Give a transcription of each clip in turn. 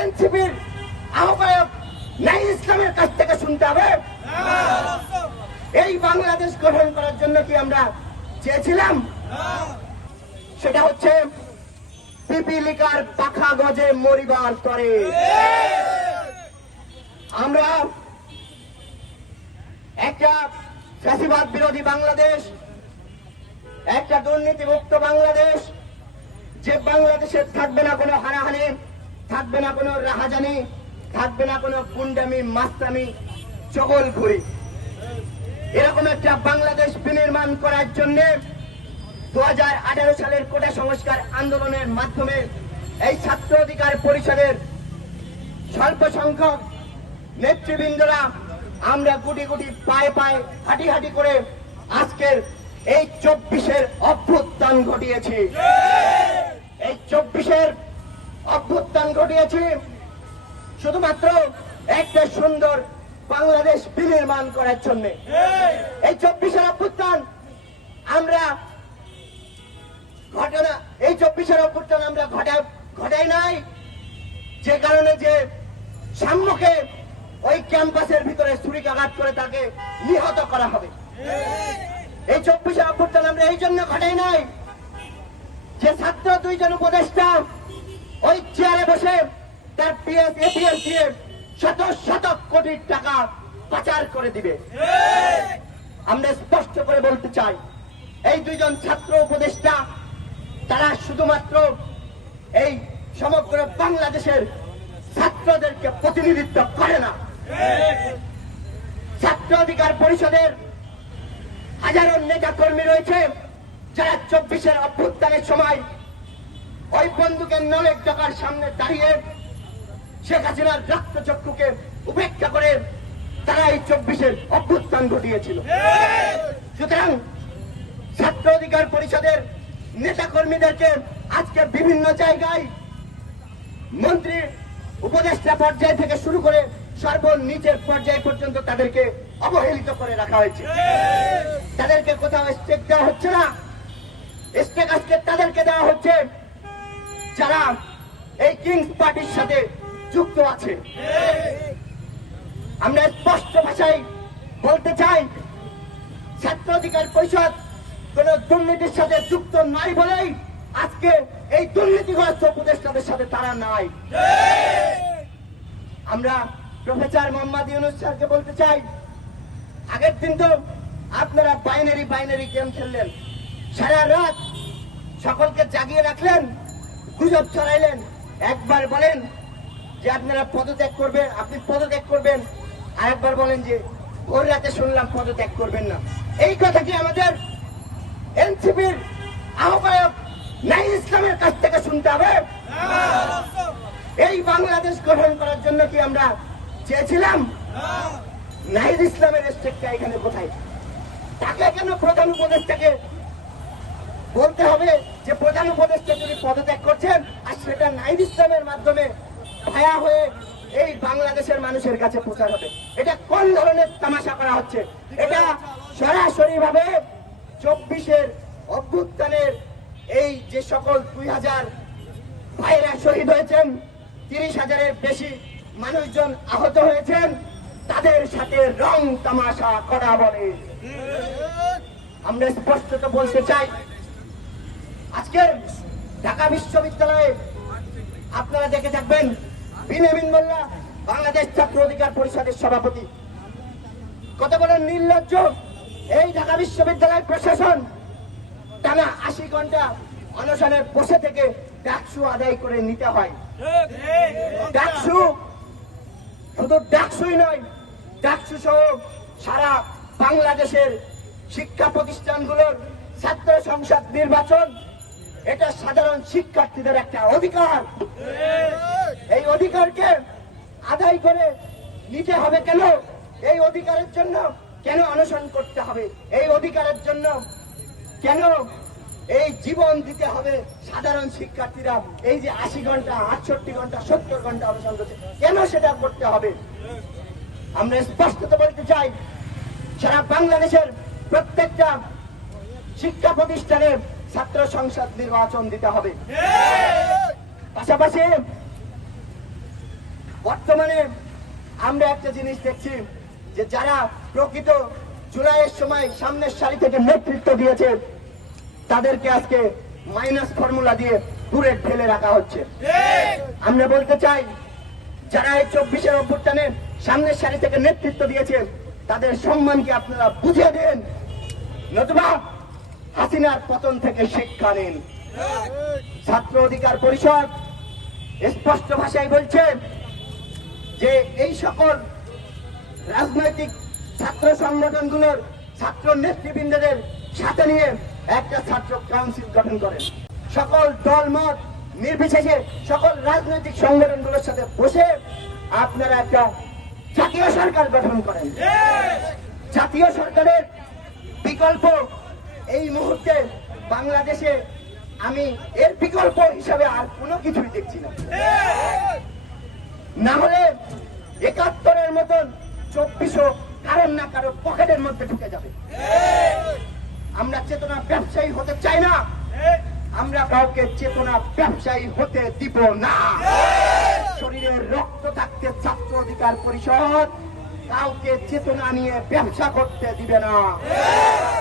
এনসিপির আহ্বায়ক নাহিদ ইসলামের কাছ থেকে শুনতে হবে। এই বাংলাদেশ গঠন করার জন্য কি আমরা চেয়েছিলাম? সেটা হচ্ছে পিপিলিকার পাখা গজে মরিবার তরে। আমরা একটা ফ্যাসিবাদ বিরোধী বাংলাদেশ, একটা দুর্নীতিমুক্ত বাংলাদেশ, যে বাংলাদেশে থাকবে না কোনো হানাহানি, থাকবে না কোনো রাহাজানি, থাকবে না কোনো গুন্ডামি, মাস্তামি, চগলখুরি। এরকম একটা বাংলাদেশ বিনির্মাণ করার জন্য 2018 সালের কোটা সংস্কার আন্দোলনের মাধ্যমে এই ছাত্র অধিকার পরিষদের স্বল্প সংখ্যক নেতৃবৃন্দরা আমরা গুটি গুটি পায়ে পায়ে হাঁটি হাঁটি করে আজকের এই 24-এর অভ্যুত্থান ঘটিয়েছি। এই 24-এর অভ্যুত্থান ঘটিয়েছি শুধুমাত্র একটা সুন্দর বাংলাদেশ বিনির্মাণ করার জন্য। এই 24-এর অভ্যুত্থান আমরা ঘটাই নাই যে কারণে যে সাম্যকে ওই ক্যাম্পাসের ভিতরে ছুরিকাঘাত করে তাকে নিহত করা হবে। এই 24-এর অভ্যুত্থান আমরা এই জন্য ঘটাই নাই যে ছাত্র দুইজন উপদেষ্টা ওই চেয়ারে বসে তার পিএস এপিএস দিয়ে শত শত কোটি টাকা পাচার করে দিবে। আমরা স্পষ্ট করে বলতে চাই, এই দুইজন ছাত্র উপদেষ্টা তারা শুধুমাত্র এই সমগ্র বাংলাদেশের ছাত্রদেরকে প্রতিনিধিত্ব করে না। ছাত্র অধিকার পরিষদের হাজারো নেতা কর্মী রয়েছে যারা 24-এর অভ্যুত্থানের সময় ওই বন্দুকের নলের টাকার সামনে দাঁড়িয়ে শেখ হাসিনার রক্তচক্ষুকে উপেক্ষা করে তারা এই 24-এর অভ্যুত্থান ঘটিয়েছিল। সুতরাং ছাত্র অধিকার পরিষদের নেতা কর্মীদেরকে আজকে বিভিন্ন জায়গায় মন্ত্রী উপদেষ্টা পর্যায় থেকে শুরু করে সর্বনিচের পর্যায় পর্যন্ত তাদেরকে অবহেলিত করে রাখা হয়েছে। তাদেরকে কোথাও স্টেক দেওয়া হচ্ছে না। স্টেক আজকে তাদেরকে দেওয়া হচ্ছে যারা এই কিংস পার্টির সাথে যুক্ত আছে। আমরা স্পষ্ট ভাষায় বলতে চাই, ছাত্র অধিকার পরিষদ কোন দুর্নীতির সাথে যুক্ত নাই বলেই আজকে এই দুর্নীতিগ্রস্ত উপদেষ্টাদের সাথে তারা নাই। আমরা প্রফেসর মোহাম্মদ ইউনূস স্যারকে বলতে চাই, আগের দিন তো আপনারা বাইনারি গেম খেললেন, সারা রাত সকলকে জাগিয়ে রাখলেন, গুজব ছড়াইলেন। একবার বলেন যে আপনারা পদত্যাগ করবেন, আপনি পদত্যাগ করবেন, আরেকবার বলেন যে ভোর রাতে শুনলাম পদত্যাগ করবেন না। এই কথা কি আমাদের এনসিপির আহ্বায়ক নাহিদ ইসলামের কাছ থেকে শুনতে হবে? এই বাংলাদেশ গঠন করার জন্য কি আমরা চেয়েছিলাম? নাহিদ ইসলামের স্টেকটা এখানে কোথায়? তাকে কেন প্রধান উপদেষ্টাকে বলতে হবে যে প্রধান উপদেষ্টা যদি পদত্যাগ করছেন, আর সেটা নাহিদ ইসলামের মাধ্যমে ভায়া হয়ে এই বাংলাদেশের মানুষের কাছে প্রচার হবে? এটা কোন ধরনের তামাশা করা হচ্ছে? এটা সরাসরি ভাবে 24-এর অভ্যুত্থানের এই যে সকল 2000 ভাইরা শহীদ হয়েছেন, 30,000-এর বেশি মানুষজন আহত হয়েছেন, তাদের সাথে রং তামাশা করা বলে। আমরা স্পষ্টত বলতে চাই, আজকে ঢাকা বিশ্ববিদ্যালয়ে আপনারা দেখে থাকবেন বিনমিন মোল্লা বাংলাদেশ ছাত্র অধিকার পরিষদের সভাপতি, কত বড় নির্লজ্জ! এই ঢাকা বিশ্ববিদ্যালয় প্রশাসন টানা 80 ঘন্টা অনশনে বসে থেকে ডাকসু আদায় করে নিতে হয়। ডাকসু শুধু ডাকসুই নয়, ডাকসু সহ সারা বাংলাদেশের শিক্ষা প্রতিষ্ঠানগুলোর ছাত্র সংসদ নির্বাচন, এটা সাধারণ শিক্ষার্থীদের একটা অধিকার। এই অধিকারকে আদায় করে নিতে হবে কেন? এই অধিকারের জন্য কেন অনশন করতে হবে? এই অধিকারের জন্য কেন এই জীবন দিতে হবে? সাধারণ শিক্ষার্থীরা এই যে 80 ঘন্টা, 68 ঘন্টা, 70 ঘন্টা অনশন করছে, কেন সেটা করতে হবে? আমরা স্পষ্টত বলতে চাই, সারা বাংলাদেশের প্রত্যেকটা শিক্ষা প্রতিষ্ঠানে ছাত্র সংসদ নির্বাচন দিতে হবে। পাশাপাশি বর্তমানে আমরা একটা জিনিস দেখছি যে যারা প্রকৃত জুলাইয়ের সময় সামনের সারি থেকে নেতৃত্ব দিয়েছে তাদেরকে আজকে মাইনাস ফর্মুলা দিয়ে দূরে ঠেলে রাখা হচ্ছে। আমরা বলতে চাই যারা এই 24-এর অভ্যুত্থানে সামনের সারি থেকে নেতৃত্ব দিয়েছে তাদের সম্মানকে আপনারা বুঝিয়ে দেন, নতুবা হাসিনার পতন থেকে শিক্ষা নিন। ছাত্র অধিকার পরিষদ স্পষ্ট ভাষায় বলছে যে এই সকল রাজনৈতিক ছাত্র সংগঠনগুলোর ছাত্র নেতৃবৃন্দদের সাথে নিয়ে একটা ছাত্র কাউন্সিল গঠন করেন। সকল দলমত নির্বিশেষে সকল রাজনৈতিক সংগঠনগুলোর সাথে বসে আপনারা একটা জাতীয় সরকার গঠন করেন। জাতীয় সরকারের বিকল্প এই মুহূর্তে বাংলাদেশে আমি এর বিকল্প হিসাবে আর কোনো কিছুই দেখছি না। না হলে 71-এর মতন 2400 কারণ না কারো পকেটের মধ্যে ঢুকে যাবে। আমরা চেতনা ব্যবসায়ী হতে চাই না, আমরা কাউকে চেতনা ব্যবসায়ী হতে দিব না। শরীরের রক্ত থাকতে ছাত্র অধিকার পরিষদ কাউকে চেতনা নিয়ে ব্যবসা করতে দিবে না।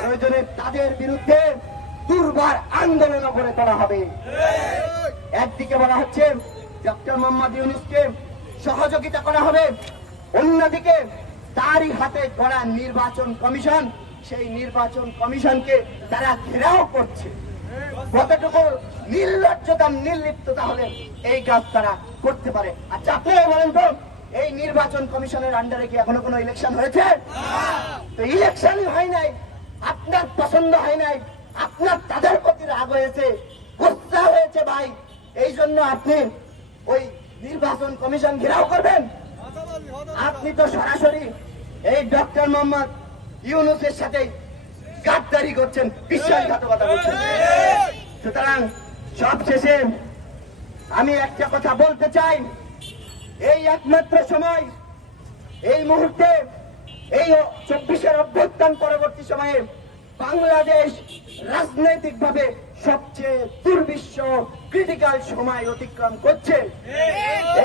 প্রয়োজনে তাদের বিরুদ্ধে দুর্বার আন্দোলন করে তোলা হবে। একদিকে বলা হচ্ছে ডক্টর মোহাম্মদ ইউনূসকে সহযোগিতা করা হবে, অন্যদিকে তারই হাতে গড়া নির্বাচন কমিশন, সেই নির্বাচন কমিশনকে তারা ঘেরাও করছে। কতটুকু নির্লজ্জতা নির্লিপ্ততা হলে এই কাজ তারা করতে পারে? আচ্ছা আপনারা বলেন তো, এই নির্বাচন কমিশনের আন্ডারে কি এখনো কোনো ইলেকশন হয়েছে? তো ইলেকশনই হয় নাই, আপনার পছন্দ হয় নাই, আপনার তাদের প্রতি রাগ হয়েছে, গুসা হয়েছে ভাই, এই জন্য আপনি ওই নির্বাচন কমিশন ঘেরাও করবেন? আপনি তো সরাসরি এই ডক্টর মোহাম্মদ ইউনূসের সাথে গাদ্দারি করছেন, বিশ্বাসঘাতকতা করছেন। সুতরাং সবশেষে আমি একটা কথা বলতে চাই, এই একমাত্র সময়, এই মুহূর্তে, এই 24-এর অভ্যুত্থান পরবর্তী সময়ে বাংলাদেশ রাজনৈতিকভাবে সবচেয়ে দুর্বিষহ ক্রিটিক্যাল সময় অতিক্রম করছে।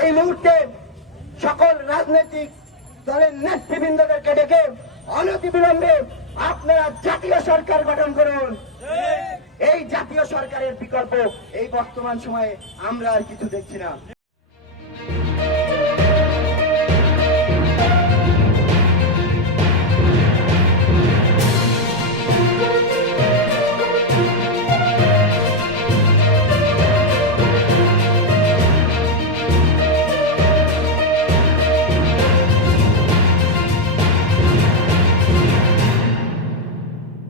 এই মুহূর্তে সকল রাজনৈতিক দলের নেতৃবৃন্দদেরকে ডেকে অনতিবিলম্বে আপনারা জাতীয় সরকার গঠন করুন। এই জাতীয় সরকারের বিকল্প এই বর্তমান সময়ে আমরা আর কিছু দেখছি না।